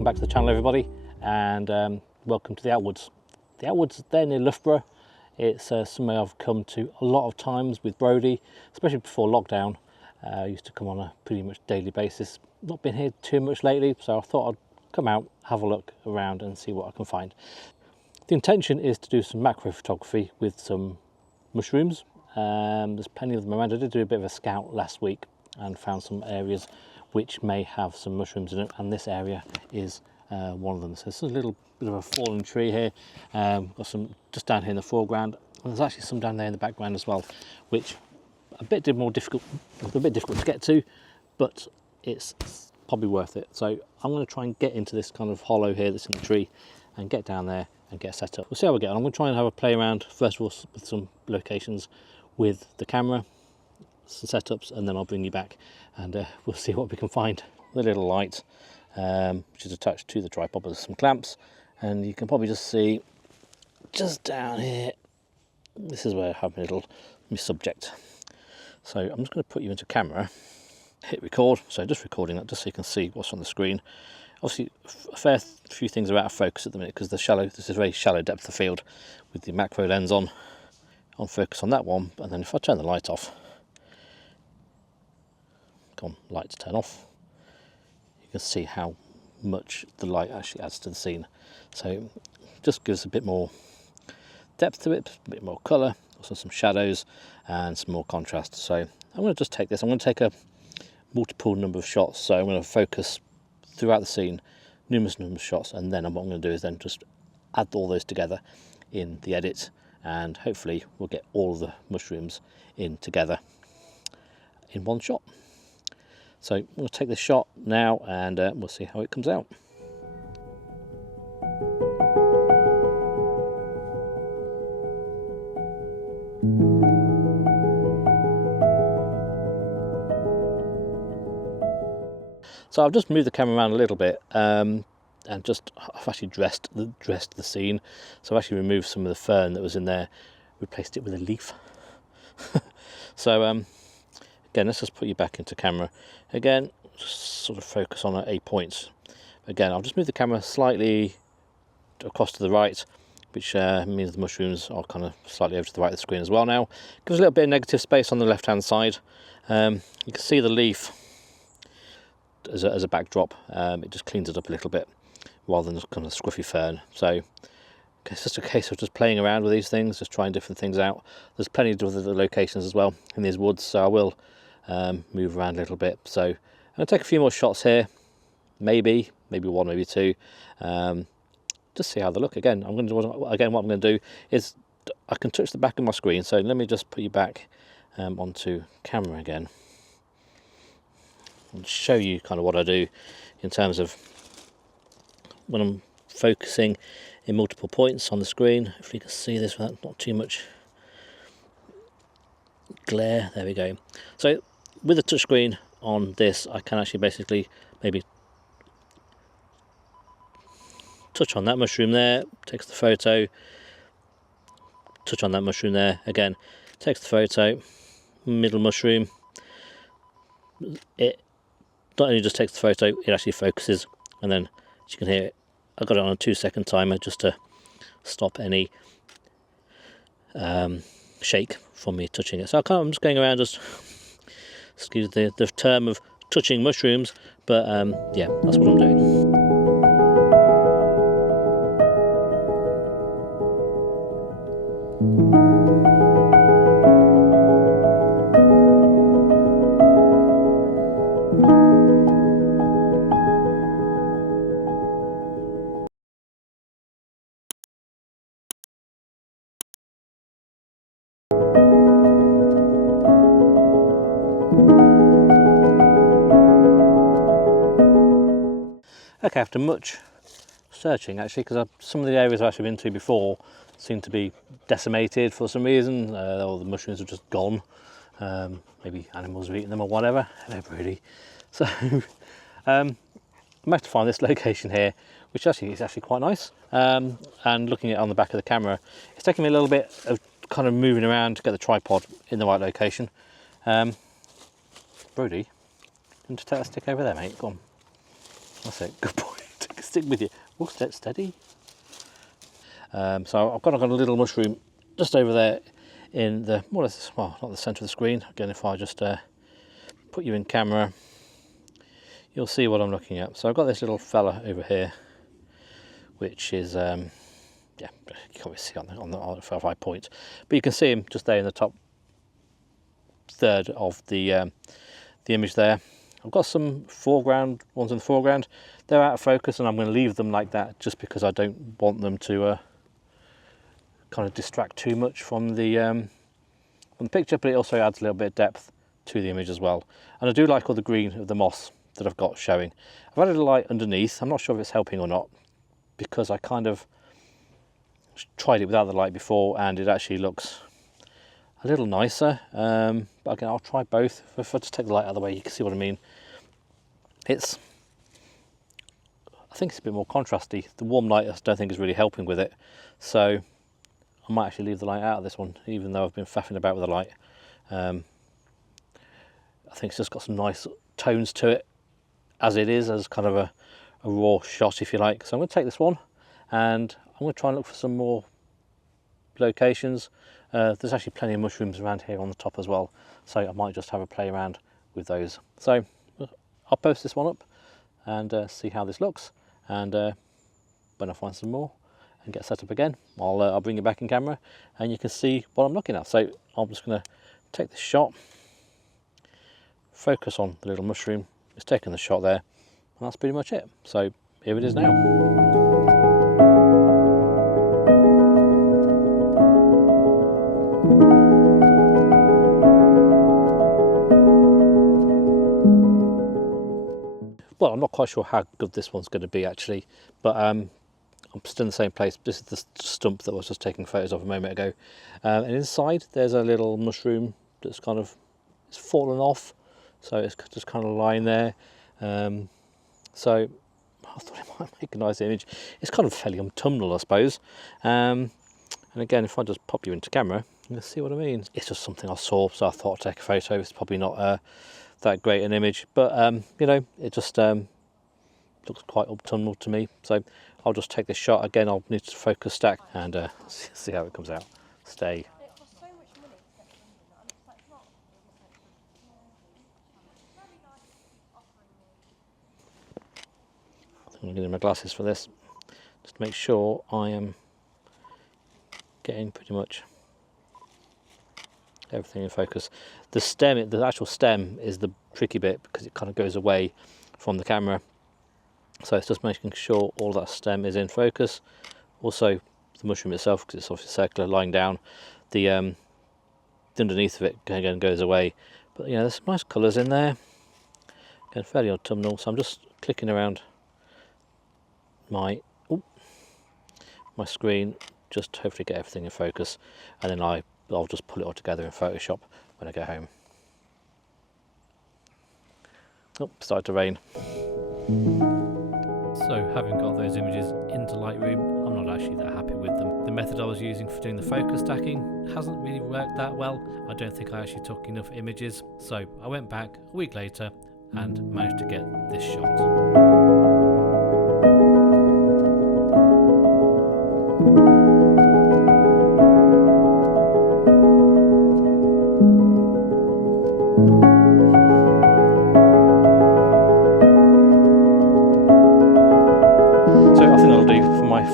welcome back to the channel everybody, and welcome to the Outwoods. The Outwoods, they're near Loughborough. It's somewhere I've come to a lot of times with Brodie, especially before lockdown. I used to come on a pretty much daily basis. Not been here too much lately, so I thought I'd come out, have a look around and see what I can find. The intention is to do some macro photography with some mushrooms. There's plenty of them around. I did do a bit of a scout last week and found some areas which may have some mushrooms in it, and this area is one of them. So there's a little bit of a fallen tree here, got some just down here in the foreground, and there's actually some down there in the background as well, which a bit difficult to get to, but it's probably worth it. So I'm going to try and get into this kind of hollow here that's in the tree and get down there and get set up. We'll see how we get on. I'm going to try and have a play around first of all with some locations with the camera, some setups, and then I'll bring you back and we'll see what we can find. The little light which is attached to the tripod with some clamps, and you can probably just see just down here, this is where I have my subject. So I'm just going to put you into camera, hit record, so just recording that just so you can see what's on the screen. Obviously a fair few things are out of focus at the minute because this is a very shallow depth of field with the macro lens on focus on that one, and then if I turn the light off, come on, lights turn off, you can see how much the light actually adds to the scene. So just gives a bit more depth to it, a bit more colour, also some shadows and some more contrast. So I'm going to just take this, I'm going to take a multiple number of shots, so I'm going to focus throughout the scene, numerous number of shots, and then what I'm going to do is then just add all those together in the edit, and hopefully we'll get all of the mushrooms in together in one shot. So we'll take this shot now and we'll see how it comes out. So I've just moved the camera around a little bit, and I've actually dressed the scene. So I've actually removed some of the fern that was in there, replaced it with a leaf. So again, let's just put you back into camera. Again, just sort of focus on a point. Again, I'll just move the camera slightly across to the right, which means the mushrooms are kind of slightly over to the right of the screen as well now. Gives a little bit of negative space on the left hand side. You can see the leaf as a backdrop. It just cleans it up a little bit rather than just kind of scruffy fern. So it's just a case of just playing around with these things, just trying different things out. There's plenty of other locations as well in these woods, so I will move around a little bit. So I'm going to take a few more shots here, maybe one, maybe two, just see how they look. Again, what I'm going to do is I can touch the back of my screen, so let me just put you back onto camera again and show you kind of what I do in terms of when I'm focusing in multiple points on the screen. If you can see this without not too much glare, there we go. So with the touchscreen on this, I can actually basically maybe touch on that mushroom there, takes the photo, touch on that mushroom there, again takes the photo, middle mushroom, it not only just takes the photo, it actually focuses, and then as you can hear, I got it on a 2-second timer just to stop any shake from me touching it. So I'm just going around, just excuse the term of touching mushrooms, but yeah, that's what I'm doing. Okay, after much searching actually, because some of the areas I've actually been to before seem to be decimated for some reason, all the mushrooms are just gone. Maybe animals have eaten them or whatever, I don't really. So I managed to find this location here, which actually is quite nice. And looking at it on the back of the camera, it's taking me a little bit of kind of moving around to get the tripod in the right location. Brodie, you want to take that stick over there, mate? Go on. That's it, good boy. Take a stick with you. Oh, steady. So I've got a little mushroom just over there in the, more or less, well, not the centre of the screen. Again, if I just put you in camera, you'll see what I'm looking at. So I've got this little fella over here, which is, yeah, you can't really see on the if I point, but you can see him just there in the top third of the image there. I've got some foreground ones in the foreground. They're out of focus, and I'm going to leave them like that just because I don't want them to kind of distract too much from the picture, but it also adds a little bit of depth to the image as well. And I do like all the green of the moss that I've got showing. I've added a light underneath. I'm not sure if it's helping or not, because I kind of tried it without the light before and it actually looks a little nicer. But again, I'll try both. If I just take the light out of the way, you can see what I mean. I think it's a bit more contrasty. The warm light I don't think is really helping with it, so I might actually leave the light out of this one, even though I've been faffing about with the light. I think it's just got some nice tones to it as it is, as kind of a raw shot, if you like. So I'm going to take this one and I'm going to try and look for some more locations. There's actually plenty of mushrooms around here on the top as well, so I might just have a play around with those. So I'll post this one up and see how this looks, and when I find some more and get set up again, I'll bring it back in camera and you can see what I'm looking at. So I'm just going to take this shot, focus on the little mushroom. It's taken the shot there, and that's pretty much it. So here it is now. Well, I'm not quite sure how good this one's going to be actually, but I'm still in the same place. This is the stump that I was just taking photos of a moment ago. And inside there's a little mushroom that's kind of, it's fallen off, so it's just kind of lying there. So I thought it might make a nice image. It's kind of fairly autumnal, I suppose. And again, if I just pop you into camera, you'll see what I mean. It's just something I saw, so I thought I'd take a photo. It's probably not that great an image, but you know, it just looks quite autumnal to me. So I'll just take this shot again. I'll need to focus stack and see how it comes out. Stay. I'm going to get my glasses for this, just to make sure I am getting pretty much everything in focus. The stem, the actual stem, is the tricky bit because it kind of goes away from the camera. So it's just making sure all that stem is in focus. Also the mushroom itself, because it's obviously circular, lying down. The underneath of it again goes away. But you know, there's some nice colours in there. Again, fairly autumnal. So I'm just clicking around my screen, just to hopefully get everything in focus, and then I'll just pull it all together in Photoshop when I get home. Oh, started to rain. So having got those images into Lightroom, I'm not actually that happy with them. The method I was using for doing the focus stacking hasn't really worked that well. I don't think I actually took enough images, so I went back a week later and managed to get this shot.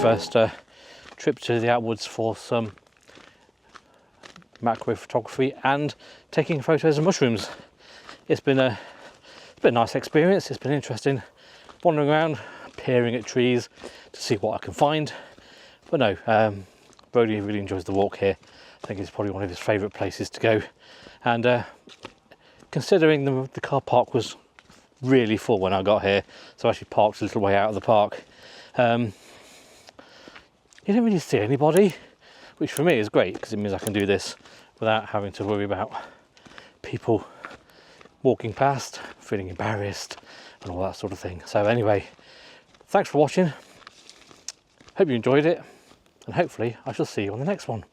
First trip to the outwoods for some macro photography and taking photos of mushrooms. It's been a nice experience. It's been interesting wandering around, peering at trees to see what I can find. But no, Brody really enjoys the walk here. I think it's probably one of his favourite places to go. And considering the car park was really full when I got here, so I actually parked a little way out of the park. You don't really see anybody, which for me is great because it means I can do this without having to worry about people walking past, feeling embarrassed and all that sort of thing. So anyway, thanks for watching. Hope you enjoyed it, and hopefully I shall see you on the next one.